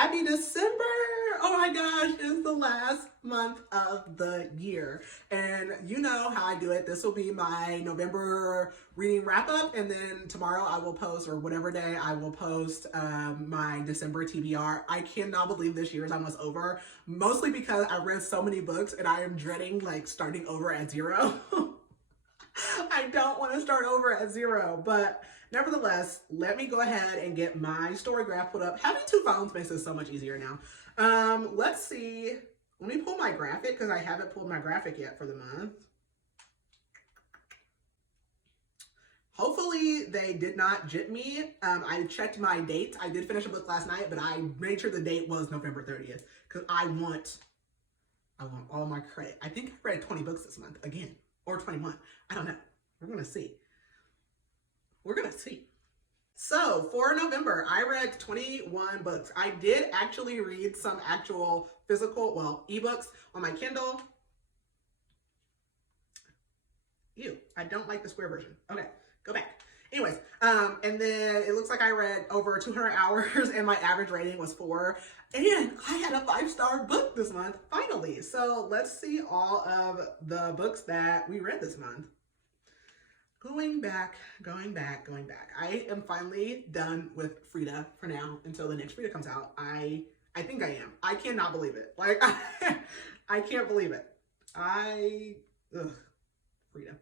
Happy December! Oh my gosh, it's the last month of the year. And you know how I do it. This will be my November reading wrap up. And then tomorrow I will post, or whatever day I will post my December TBR. I cannot believe this year is almost over. Mostly because I read so many books and I am dreading like starting over at zero. I don't want to start over at zero, but nevertheless, let me go ahead and get my story graph put up. Having two phones makes it so much easier now. Let's see. Let me pull my graphic because I haven't pulled my graphic yet for the month. Hopefully they did not jip me. I checked my dates. I did finish a book last night, but I made sure the date was November 30th because I want all my credit. I think I read 20 books this month again, or 21. I don't know. We're going to see. We're going to see. So for November, I read 21 books. I did actually read some actual physical, well, ebooks on my Kindle. Ew, I don't like the square version. Okay, go back. Anyways, and then it looks like I read over 200 hours and my average rating was 4. And I had a 5-star book this month, finally. So let's see all of the books that we read this month. Going back. I am finally done with Frida for now until the next Frida comes out. I think I am. I cannot believe it. Like, I can't believe it. Frida.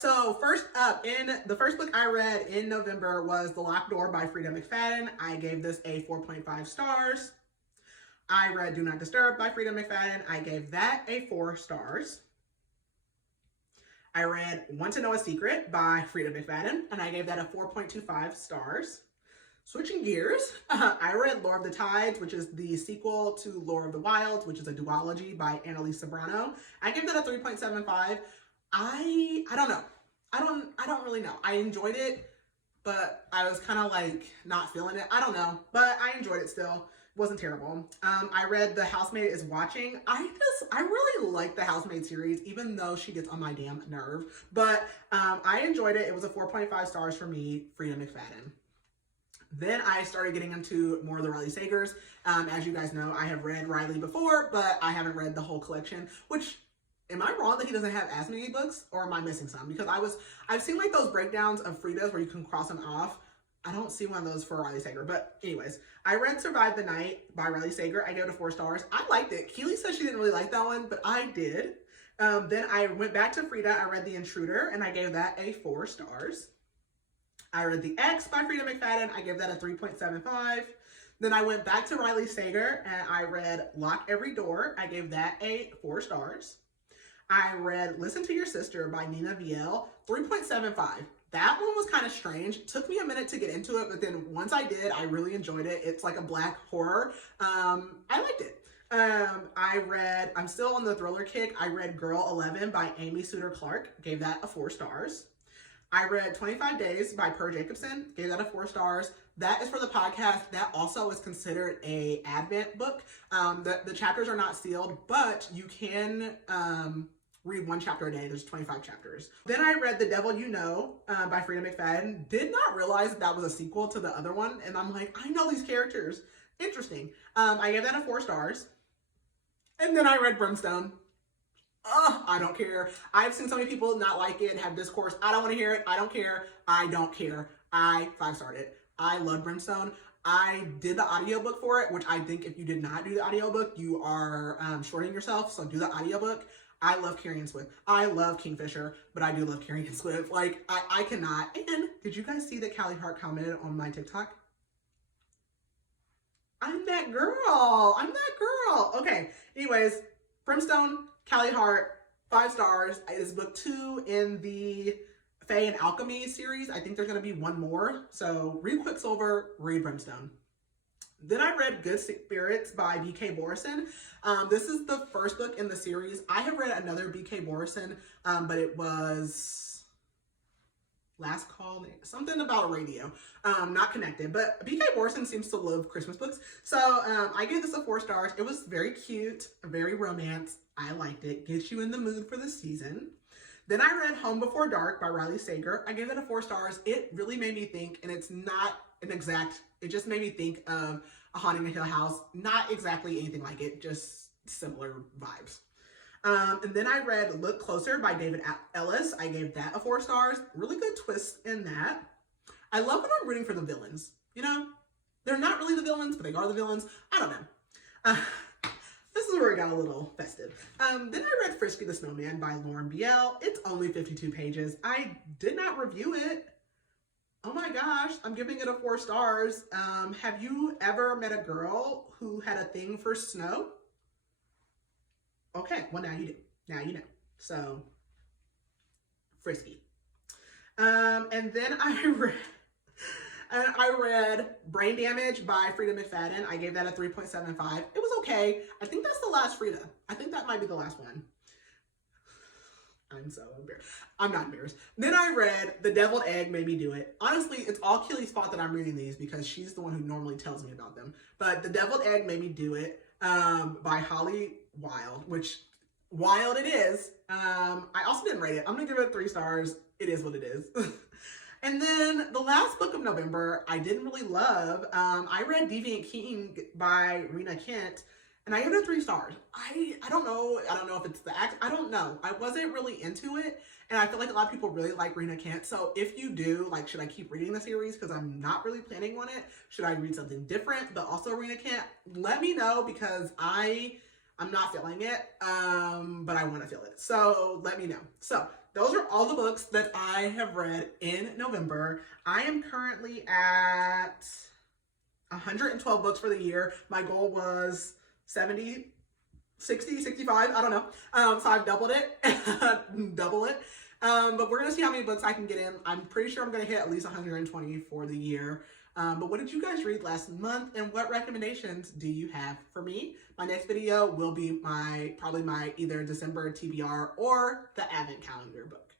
So first up, the first book I read in November was The Locked Door by Freida McFadden. I gave this a 4.5 stars. I read Do Not Disturb by Freida McFadden. I gave that a 4 stars. I read Want to Know a Secret by Freida McFadden, and I gave that a 4.25 stars. Switching gears, I read Lore of the Tides, which is the sequel to Lore of the Wilds, which is a duology by Annalise Sobrano. I gave that a 3.75. I don't know. I don't really know. I enjoyed it, but I was kind of like not feeling it. I don't know, but I enjoyed it still. It wasn't terrible. I read The Housemaid is Watching. I really like the Housemaid series, even though she gets on my damn nerve. But I enjoyed it. It was a 4.5 stars for me, Freida McFadden. Then I started getting into more of the Riley Sagers. As you guys know, I have read Riley before, but I haven't read the whole collection, which, am I wrong that he doesn't have as many books, or am I missing some? Because I've seen like those breakdowns of Frida's where you can cross them off. I don't see one of those for Riley Sager. But anyways, I read Survive the Night by Riley Sager. I gave it a 4 stars. I liked it. Keely said she didn't really like that one, but I did. Then I went back to Frida. I read The Intruder, and I gave that a 4 stars. I read The X by Freida McFadden. I gave that a 3.75. Then I went back to Riley Sager, and I read Lock Every Door. I gave that a 4 stars. I read Listen to Your Sister by Nina Viel, 3.75. That one was kind of strange. It took me a minute to get into it, but then once I did, I really enjoyed it. It's like a black horror. I liked it. I'm still on the thriller kick. I read Girl 11 by Amy Suter Clark, gave that a 4 stars. I read 25 Days by Per Jacobson, gave that a 4 stars. That is for the podcast. That also is considered a Advent book. The chapters are not sealed, but you can read 1 chapter a day. There's 25 chapters. Then I read The Devil You Know by Freida McFadden. Did not realize that was a sequel to the other one. And I'm like, I know these characters. Interesting. I gave that a 4 stars. And then I read Brimstone. I don't care. I've seen so many people not like it and have discourse. I don't want to hear it. I don't care. I don't care. I 5-starred it. I love Brimstone. I did the audiobook for it, which I think if you did not do the audiobook, you are shorting yourself. So do the audiobook. I love Carrie Ann Swift. I love Kingfisher, but I do love Carrie Ann Swift. Like, I cannot. And did you guys see that Callie Hart commented on my TikTok? I'm that girl. I'm that girl. Okay. Anyways, Brimstone, Callie Hart, 5 stars. It is book 2 in the Fae and Alchemy series. I think there's going to be one more. So read Quicksilver, read Brimstone. Then I read Good Spirits by B.K. Borison. This is the first book in the series. I have read another B.K. Borison, but it was Last Call, something about a radio. Not connected, but B.K. Borison seems to love Christmas books. So I gave this a 4 stars. It was very cute, very romance. I liked it. Gets you in the mood for the season. Then I read Home Before Dark by Riley Sager. I gave it a 4 stars. It really made me think, and it's not an exact, it just made me think of A Haunting of Hill House. Not exactly anything like it, just similar vibes. And then I read Look Closer by David Ellis. I gave that a 4 stars. Really good twist in that. I love when I'm rooting for the villains. You know, they're not really the villains, but they are the villains. I don't know. This is where it got a little festive. Then I read Frisky the Snowman by Lauren Biel. It's only 52 pages. I did not review it. Oh my gosh, I'm giving it a 4 stars. Have you ever met a girl who had a thing for snow? Okay, well now you do. Now you know. So, Frisky. And then I read Brain Damage by Frida McFadden. I gave that a 3.75. It was okay. I think that's the last Frida. I think that might be the last one. I'm so embarrassed. I'm not embarrassed. Then I read The Deviled Egg Made Me Do It. Honestly, it's all Keely's fault that I'm reading these because she's the one who normally tells me about them. But The Deviled Egg Made Me Do It by Holly Wilde, which wild it is. I also didn't rate it. I'm going to give it 3 stars. It is what it is. And then the last book of November, I didn't really love. I read Deviant King by Rena Kent, and I gave it 3 stars. I don't know. I don't know if it's the act. I don't know. I wasn't really into it, and I feel like a lot of people really like Rena Kent. So if you do, like, should I keep reading the series? Because I'm not really planning on it. Should I read something different, but also Rena Kent? Let me know because I'm not feeling it, but I want to feel it. So let me know. So those are all the books that I have read in November. I am currently at 112 books for the year. My goal was 70, 60, 65, I don't know. So I've doubled it, double it. But we're gonna see how many books I can get in. I'm pretty sure I'm gonna hit at least 120 for the year. But what did you guys read last month, and what recommendations do you have for me? My next video will be probably my either December TBR or the Advent calendar book.